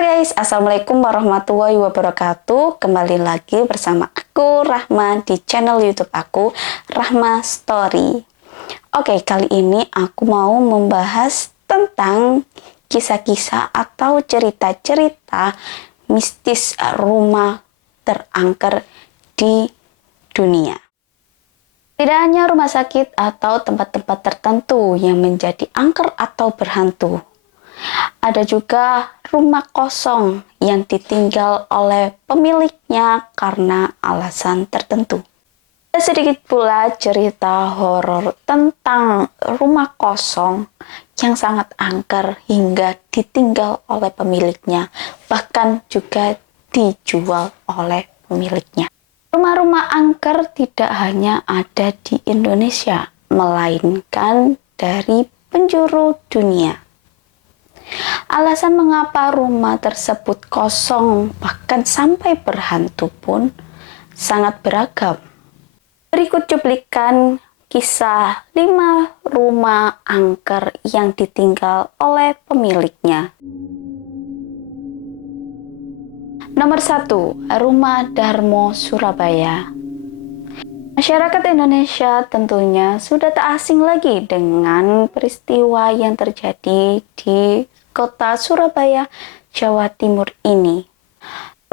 Halo guys, Assalamualaikum warahmatullahi wabarakatuh. Kembali lagi bersama aku, Rahma, di channel YouTube aku, Rahma Story. Oke, kali ini aku mau membahas tentang kisah-kisah atau cerita-cerita mistis rumah terangker di dunia. Tidak hanya rumah sakit atau tempat-tempat tertentu yang menjadi angker atau berhantu. Ada juga rumah kosong yang ditinggal oleh pemiliknya karena alasan tertentu. Ada sedikit pula cerita horor tentang rumah kosong yang sangat angker hingga ditinggal oleh pemiliknya, bahkan juga dijual oleh pemiliknya. Rumah-rumah angker tidak hanya ada di Indonesia, melainkan dari penjuru dunia. Alasan mengapa rumah tersebut kosong bahkan sampai berhantu pun sangat beragam. Berikut cuplikan kisah 5 rumah angker yang ditinggal oleh pemiliknya. Nomor 1, Rumah Darmo, Surabaya. Masyarakat Indonesia tentunya sudah tak asing lagi dengan peristiwa yang terjadi di kota Surabaya, Jawa Timur ini.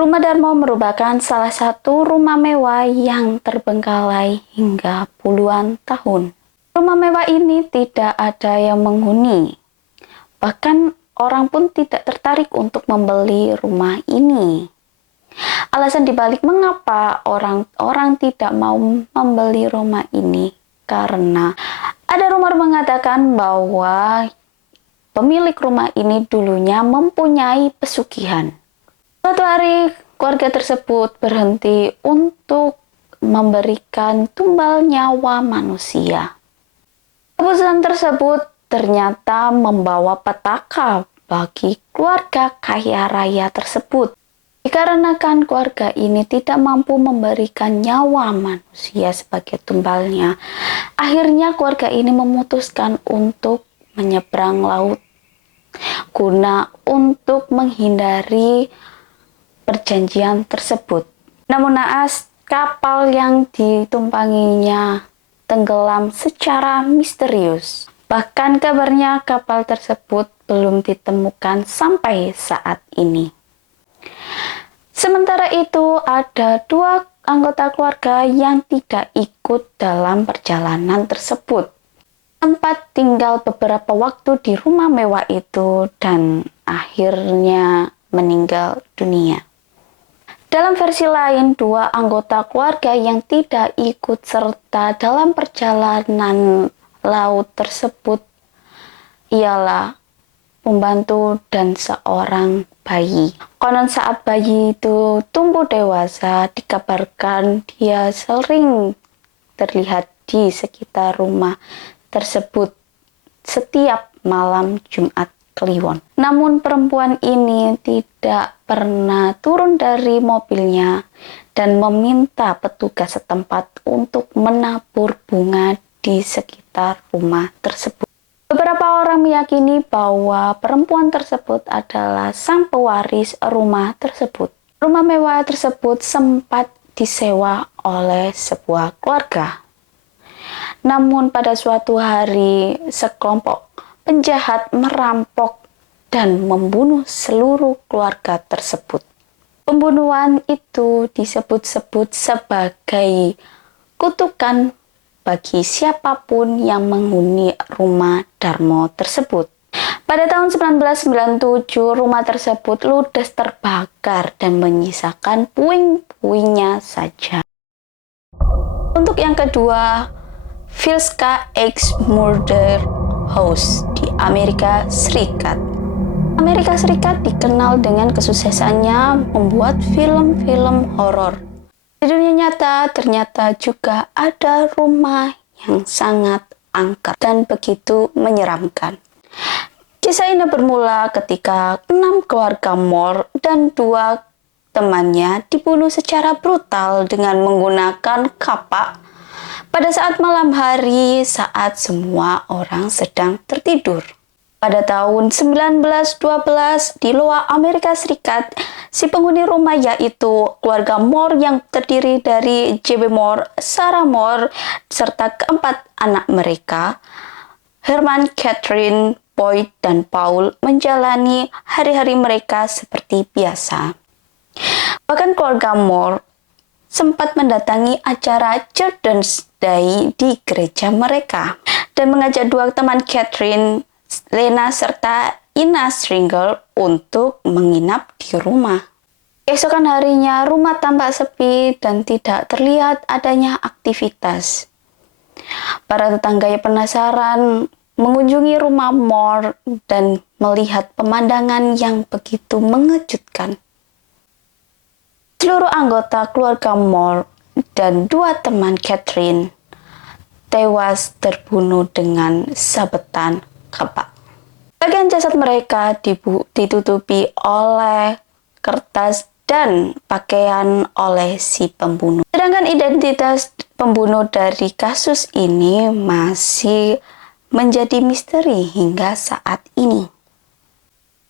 Rumah Darmo merupakan salah satu rumah mewah yang terbengkalai hingga puluhan tahun. Rumah mewah ini tidak ada yang menghuni. Bahkan orang pun tidak tertarik untuk membeli rumah ini. Alasan dibalik mengapa orang-orang tidak mau membeli rumah ini karena ada rumor mengatakan bahwa pemilik rumah ini dulunya mempunyai pesugihan. Suatu hari keluarga tersebut berhenti untuk memberikan tumbal nyawa manusia. Keputusan tersebut ternyata membawa petaka bagi keluarga kaya raya tersebut. Dikarenakan keluarga ini tidak mampu memberikan nyawa manusia sebagai tumbalnya, akhirnya keluarga ini memutuskan untuk menyeberang laut guna untuk menghindari perjanjian tersebut. Namun naas, kapal yang ditumpanginya tenggelam secara misterius. Bahkan kabarnya kapal tersebut belum ditemukan sampai saat ini. Sementara itu, ada 2 anggota keluarga yang tidak ikut dalam perjalanan tersebut. Sempat tinggal beberapa waktu di rumah mewah itu dan akhirnya meninggal dunia. Dalam versi lain, 2 anggota keluarga yang tidak ikut serta dalam perjalanan laut tersebut ialah pembantu dan seorang bayi. Konon saat bayi itu tumbuh dewasa, dikabarkan dia sering terlihat di sekitar rumah tersebut setiap malam Jumat Kliwon. Namun perempuan ini tidak pernah turun dari mobilnya dan meminta petugas setempat untuk menabur bunga di sekitar rumah tersebut. Beberapa orang meyakini bahwa perempuan tersebut adalah sang pewaris rumah tersebut. Rumah mewah tersebut sempat disewa oleh sebuah keluarga. Namun pada suatu hari, sekelompok penjahat merampok dan membunuh seluruh keluarga tersebut. Pembunuhan itu disebut-sebut sebagai kutukan bagi siapapun yang menghuni rumah Darmo tersebut. Pada tahun 1997, rumah tersebut ludes terbakar dan menyisakan puing-puingnya saja. Untuk yang kedua, Vilska X Murder House di Amerika Serikat. Amerika Serikat dikenal dengan kesuksesannya membuat film-film horor. Di dunia nyata ternyata juga ada rumah yang sangat angker dan begitu menyeramkan. Kisah ini bermula ketika 6 keluarga Moore dan 2 temannya dibunuh secara brutal dengan menggunakan kapak pada saat malam hari saat semua orang sedang tertidur. Pada tahun 1912 di Iowa, Amerika Serikat, si penghuni rumah yaitu keluarga Moore yang terdiri dari J.B. Moore, Sarah Moore, serta keempat anak mereka, Herman, Catherine, Boyd, dan Paul menjalani hari-hari mereka seperti biasa. Bahkan keluarga Moore sempat mendatangi acara Children's Day di gereja mereka dan mengajak dua teman Catherine, Lena, serta Ina Stringle untuk menginap di rumah. Keesokan harinya, rumah tampak sepi dan tidak terlihat adanya aktivitas. Para tetangga yang penasaran mengunjungi rumah Moore dan melihat pemandangan yang begitu mengejutkan. Seluruh anggota keluarga Moore dan dua teman Catherine tewas terbunuh dengan sabetan kapak. Bagian jasad mereka ditutupi oleh kertas dan pakaian oleh si pembunuh. Sedangkan identitas pembunuh dari kasus ini masih menjadi misteri hingga saat ini.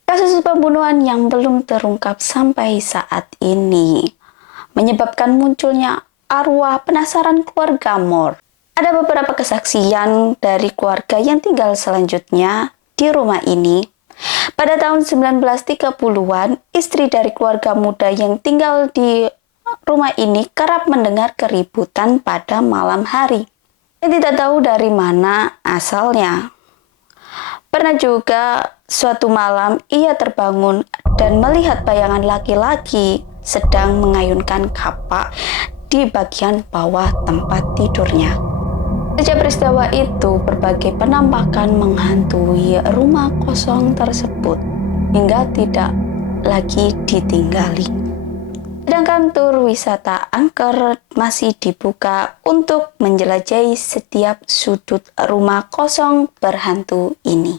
Kasus pembunuhan yang belum terungkap sampai saat ini menyebabkan munculnya arwah penasaran keluarga Moore. Ada beberapa kesaksian dari keluarga yang tinggal selanjutnya di rumah ini. Pada tahun 1930-an, istri dari keluarga muda yang tinggal di rumah ini kerap mendengar keributan pada malam hari. Dia tidak tahu dari mana asalnya. Pernah juga suatu malam ia terbangun dan melihat bayangan laki-laki sedang mengayunkan kapak di bagian bawah tempat tidurnya. Sejak peristiwa itu, berbagai penampakan menghantui rumah kosong tersebut hingga tidak lagi ditinggali. Sedangkan tur wisata angker masih dibuka untuk menjelajahi setiap sudut rumah kosong berhantu ini.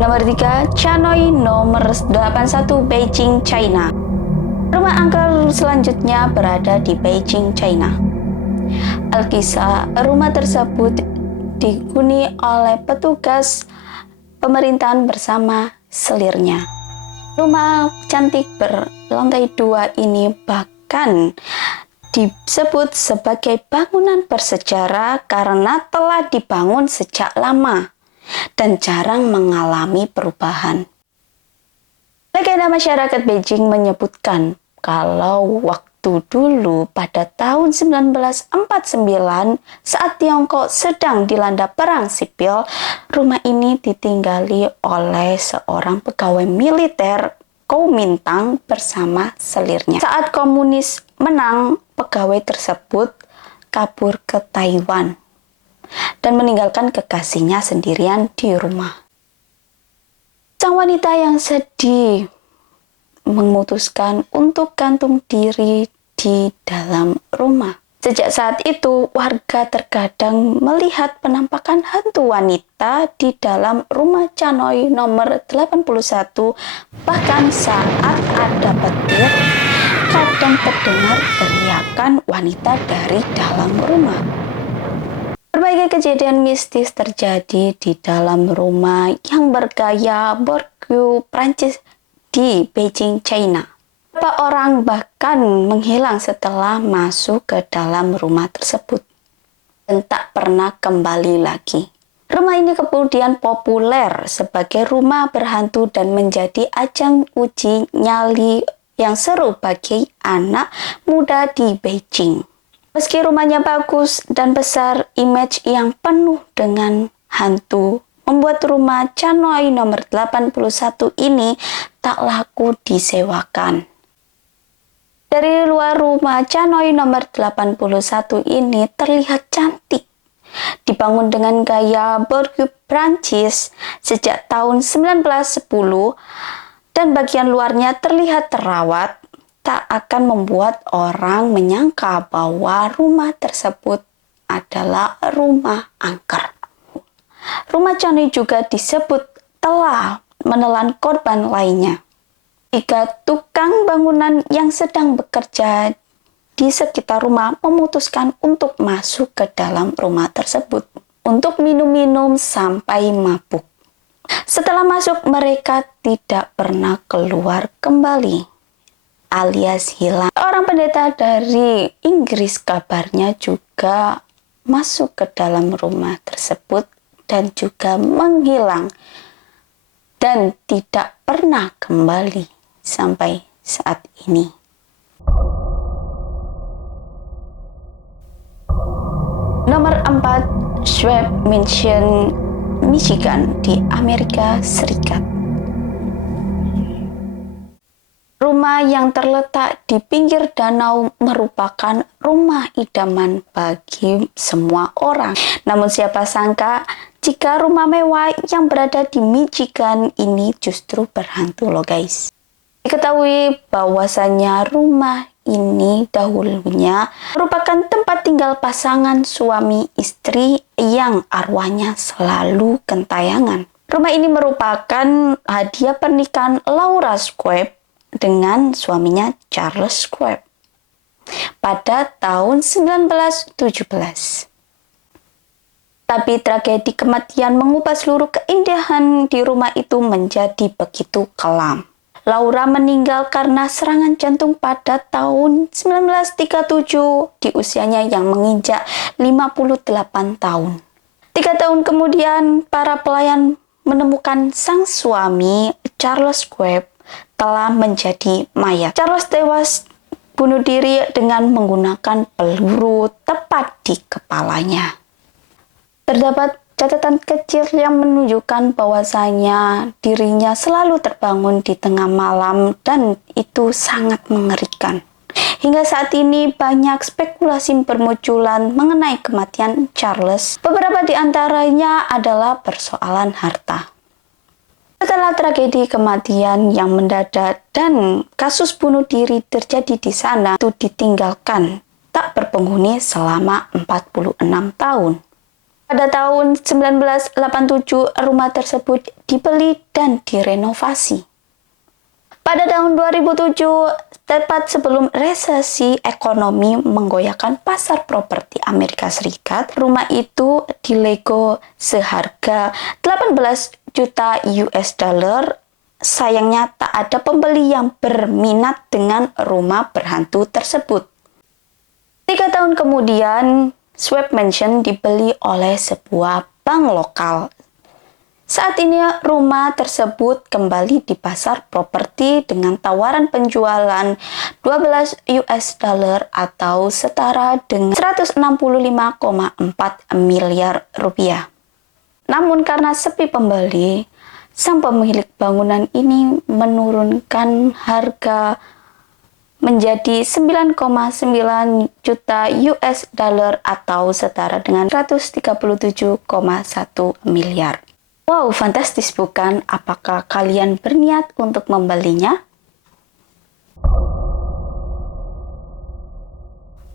Nomor 3, Chanoi nomor 81 Beijing, China. Rumah angker selanjutnya berada di Beijing, China. Alkisah, rumah tersebut dihuni oleh petugas pemerintahan bersama selirnya. Rumah cantik berlantai 2 ini bahkan disebut sebagai bangunan bersejarah karena telah dibangun sejak lama dan jarang mengalami perubahan. Legenda masyarakat Beijing menyebutkan kalau waktu dulu pada tahun 1949 saat Tiongkok sedang dilanda perang sipil, rumah ini ditinggali oleh seorang pegawai militer Kuomintang bersama selirnya. Saat komunis menang, pegawai tersebut kabur ke Taiwan dan meninggalkan kekasihnya sendirian di rumah. Sang wanita yang sedih memutuskan untuk gantung diri di dalam rumah. Sejak saat itu, warga terkadang melihat penampakan hantu wanita di dalam rumah Chanoi nomor 81. Bahkan saat ada petir, kadang terdengar teriakan wanita dari dalam rumah. Berbagai kejadian mistis terjadi di dalam rumah yang bergaya Bordeaux Prancis di Beijing, China. Beberapa orang bahkan menghilang setelah masuk ke dalam rumah tersebut dan tak pernah kembali lagi. Rumah ini kemudian populer sebagai rumah berhantu dan menjadi ajang uji nyali yang seru bagi anak muda di Beijing. Meski rumahnya bagus dan besar, image yang penuh dengan hantu membuat rumah Chanoi nomor 81 ini tak laku disewakan. Dari luar rumah Chanoi nomor 81 ini terlihat cantik. Dibangun dengan gaya Bordeaux Prancis sejak tahun 1910 dan bagian luarnya terlihat terawat, tak akan membuat orang menyangka bahwa rumah tersebut adalah rumah angker. Rumah Chanoi juga disebut telah menelan korban lainnya. 3 tukang bangunan yang sedang bekerja di sekitar rumah memutuskan untuk masuk ke dalam rumah tersebut. untuk minum-minum sampai mabuk. Setelah masuk, mereka tidak pernah keluar kembali, alias hilang. Orang pendeta dari Inggris kabarnya juga masuk ke dalam rumah tersebut dan juga menghilang dan tidak pernah kembali sampai saat ini. Nomor 4, Swift Mansion, Michigan di Amerika Serikat. Rumah yang terletak di pinggir danau merupakan rumah idaman bagi semua orang. Namun siapa sangka jika rumah mewah yang berada di Michigan ini justru berhantu loh guys. Diketahui bahwasanya rumah ini dahulunya merupakan tempat tinggal pasangan suami istri yang arwahnya selalu gentayangan. Rumah ini merupakan hadiah pernikahan Laura Schwab dengan suaminya Charles Schwab pada tahun 1917. Tapi tragedi kematian mengubah seluruh keindahan di rumah itu menjadi begitu kelam. Laura meninggal karena serangan jantung pada tahun 1937 di usianya yang menginjak 58 tahun. 3 tahun kemudian, para pelayan menemukan sang suami Charles Schwab telah menjadi mayat. Charles tewas bunuh diri dengan menggunakan peluru tepat di kepalanya. Terdapat catatan kecil yang menunjukkan bahwasanya dirinya selalu terbangun di tengah malam dan itu sangat mengerikan. Hingga saat ini banyak spekulasi bermunculan mengenai kematian Charles. Beberapa di antaranya adalah persoalan harta. Setelah tragedi kematian yang mendadak dan kasus bunuh diri terjadi di sana, itu ditinggalkan tak berpenghuni selama 46 tahun. Pada tahun 1987, rumah tersebut dibeli dan direnovasi. Pada tahun 2007, tepat sebelum resesi ekonomi menggoyahkan pasar properti Amerika Serikat, rumah itu dilego seharga 18 juta US dollar. Sayangnya tak ada pembeli yang berminat dengan rumah berhantu tersebut. 3 tahun kemudian, Swift Mansion dibeli oleh sebuah bank lokal. Saat ini rumah tersebut kembali di pasar properti dengan tawaran penjualan 12 US dollar atau setara dengan 165,4 miliar rupiah. Namun karena sepi pembeli, sang pemilik bangunan ini menurunkan harga menjadi 9,9 juta US dollar atau setara dengan 137,1 miliar. Wow, fantastis bukan? Apakah kalian berniat untuk membelinya?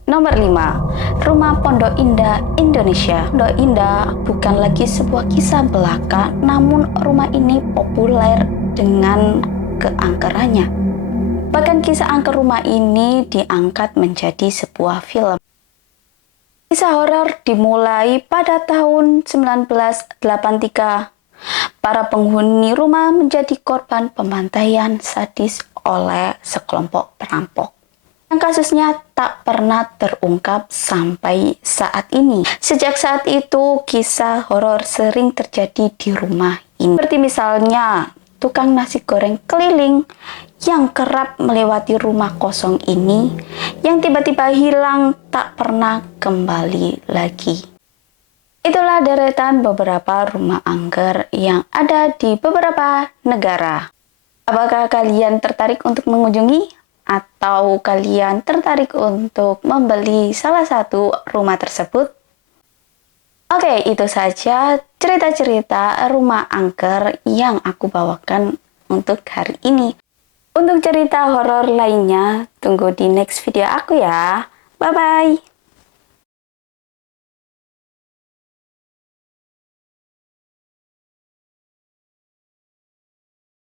Nomor 5, Rumah Pondok Indah Indonesia. Pondok Indah bukan lagi sebuah kisah belaka, namun rumah ini populer dengan keangkerannya. Bahkan kisah angker rumah ini diangkat menjadi sebuah film. Kisah horor dimulai pada tahun 1983. Para penghuni rumah menjadi korban pembantaian sadis oleh sekelompok perampok. Yang kasusnya tak pernah terungkap sampai saat ini. Sejak saat itu, kisah horor sering terjadi di rumah ini. Seperti misalnya, tukang nasi goreng keliling yang kerap melewati rumah kosong ini, yang tiba-tiba hilang tak pernah kembali lagi. Itulah deretan beberapa rumah angker yang ada di beberapa negara. Apakah kalian tertarik untuk mengunjungi? Atau kalian tertarik untuk membeli salah satu rumah tersebut? Oke, itu saja cerita-cerita rumah angker yang aku bawakan untuk hari ini. Untuk cerita horor lainnya, tunggu di next video aku ya. Bye-bye!